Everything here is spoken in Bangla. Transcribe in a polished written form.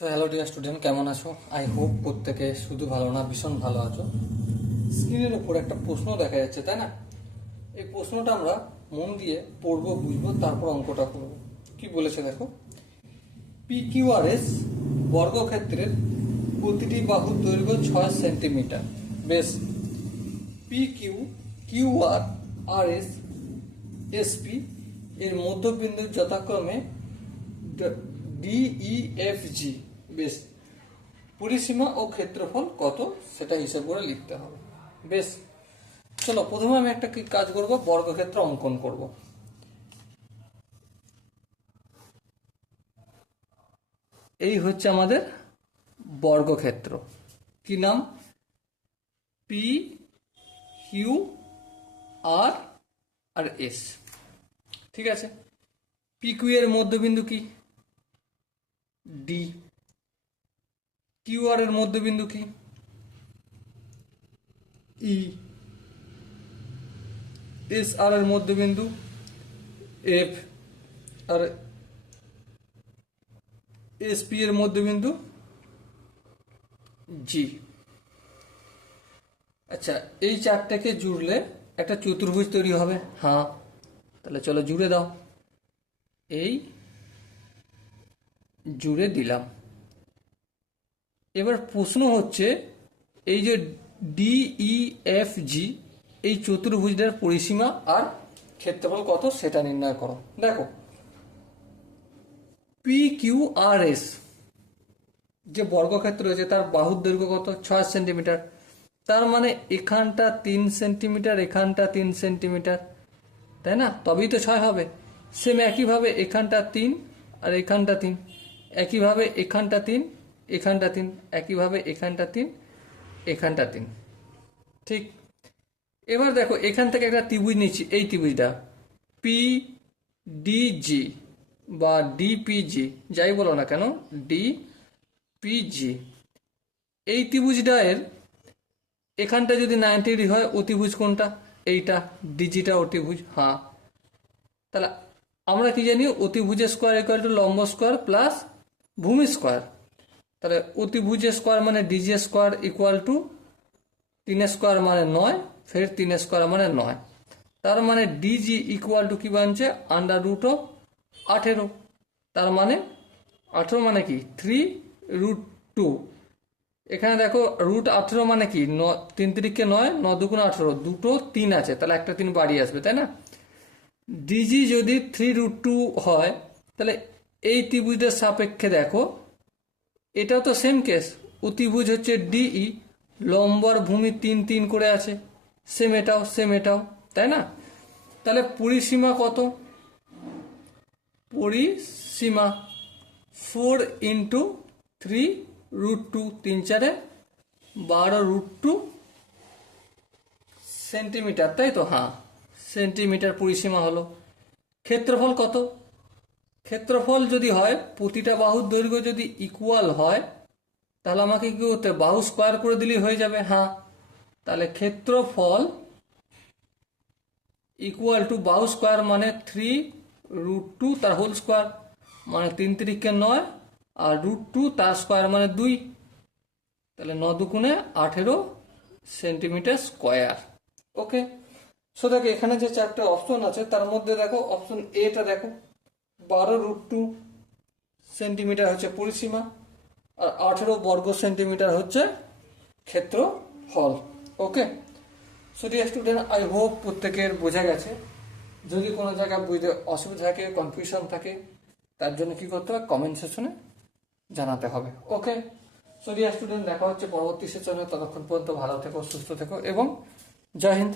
তো হ্যালো ডিয়ার স্টুডেন্ট, কেমন আছো? আই হোপ প্রত্যেকে শুধু ভালো না, ভীষণ ভালো আছো। স্ক্রিনের উপর একটা প্রশ্ন দেখা যাচ্ছে, তাই না? এই প্রশ্নটা আমরা মন দিয়ে পড়বো, বুঝবো, তারপর অঙ্কটা করব। কি বলেছে দেখো, PQRS বর্গক্ষেত্রের প্রতিটি বাহুর দৈর্ঘ্য 6 সেন্টিমিটার। বেশ, PQ, QR, RS, SP এর মধ্যবিন্দু যথাক্রমে DEFG। বেশ, পরিসীমা ও ক্ষেত্রফল কত সেটা হিসাব করে লিখতে হবে। বেশ, চলো প্রথমে আমি একটা কি কাজ করব, বর্গক্ষেত্র অঙ্কন করব। এই হচ্ছে আমাদের বর্গক্ষেত্র। কি নাম? PQR আর S। ঠিক আছে, PQ এর মধ্যবিন্দু কি? D। QR এর মধ্যবিন্দু কি? E। SR এর মধ্যবিন্দু F। আর SP এর মধ্যবিন্দু G। আচ্ছা, এই চারটাকে জুড়লে একটা চতুর্ভুজ তৈরি হবে। হ্যাঁ, তাহলে চলো জুড়ে দাও। এই জুড়ে দিলাম। এবার প্রশ্ন হচ্ছে, এই যে DEFG এই চতুর্ভুজটার পরিসীমা আর ক্ষেত্রফল কত সেটা নির্ণয় করো। দেখো, PQRS যে বর্গক্ষেত্র রয়েছে তার বাহুর দৈর্ঘ্য কত? 6 সেন্টিমিটার। তার মানে এখানটা 3 সেন্টিমিটার, এখানটা 3 সেন্টিমিটার, তাই না? তবেই তো 6 হবে। সেম একইভাবে এখানটা 3 আর এখানটা 3, একইভাবে এখানটা 3, এখানটা 3, একইভাবে এখানটা 3, এখানটা 3। ঠিক। এবার দেখো, এখান থেকে একটা ত্রিভুজ নিচ্ছি, এই ত্রিভুজটা PDG বা DPG, যাই বলো না কেন, DPG। এই ত্রিভুজটার এখানটা যদি 90 হয়, অতিভুজ কোনটা? এইটা, ডিজিটা অতিভুজ। হ্যাঁ, তাহলে আমরা কি জানি, অতিভুজের স্কোয়ার ইকুয়াল টু লম্ব স্কোয়ার প্লাস ভূমি স্কোয়ার। তাহলে অতিভুজের স্কোয়ার মানে D G square equal to 3 square মানে 9, ফের 3 স্কোয়ার মানে 9। তার মানে ডিজি ইকুয়াল টু কি বানছে? √18। তার মানে 18 মানে কি? 3√2। এখানে দেখো √18 মানে কি? 3 3 9, 9 2 18, দুটো 3 আছে, তাহলে একটা 3 বাড়ি আসবে, তাই না? ডিজি যদি 3√2 হয়, তাহলে এই ত্রিভুজের সাপেক্ষে দেখো, এটাও তো সেম কেস। অতিভুজ হচ্ছে ডিই, লম্বর ভূমি 3 3 করে আছে, সেম এটাও, সেম এটাও, তাই না? তাহলে পরিসীমা কত? পরিসীমা 4 ইন্টু 3√2, 3 4 12√2 সেন্টিমিটার, তাই তো? হ্যাঁ, সেন্টিমিটার পরিসীমা হলো। ক্ষেত্রফল কত? ক্ষেত্রফল যদি হয়, প্রতিটা বাহুর দৈর্ঘ্য যদি ইকুয়াল হয়, তাহলে আমাকে কি করতে? বাহু স্কোয়ার করে দিলেই হয়ে যাবে। হ্যাঁ, তাহলে ক্ষেত্রফল ইকুয়াল টু বাহু স্কোয়ার মানে 3√2 তার হোল স্কোয়ার মানে 3 3 9, আর √2 তার স্কোয়ার মানে 2। তাহলে 9 2 18 সেন্টিমিটার স্কোয়ার। ওকে, সো দেখো, এখানে যে চারটে অপশন আছে তার মধ্যে দেখো অপশন এটা দেখো, 12√2 সেন্টিমিটার হচ্ছে পরিসীমা, আর 18 বর্গ সেন্টিমিটার হচ্ছে ক্ষেত্রফল। Okay, so dear student, I hope প্রত্যেকের বোঝা গেছে। যদি কোনো জায়গায় বুঝতে অসুবিধা থাকে, কনফিউশন থাকে, তার জন্য কি করতে হবে? কমেন্ট সেকশনে জানাতে হবে। ওকে, সো ডিয়ার স্টুডেন্ট, দেখা হচ্ছে পরবর্তী সেশনে। ততক্ষণ পর্যন্ত ভালো থেকো, সুস্থ থেকো এবং জয় হিন্দ।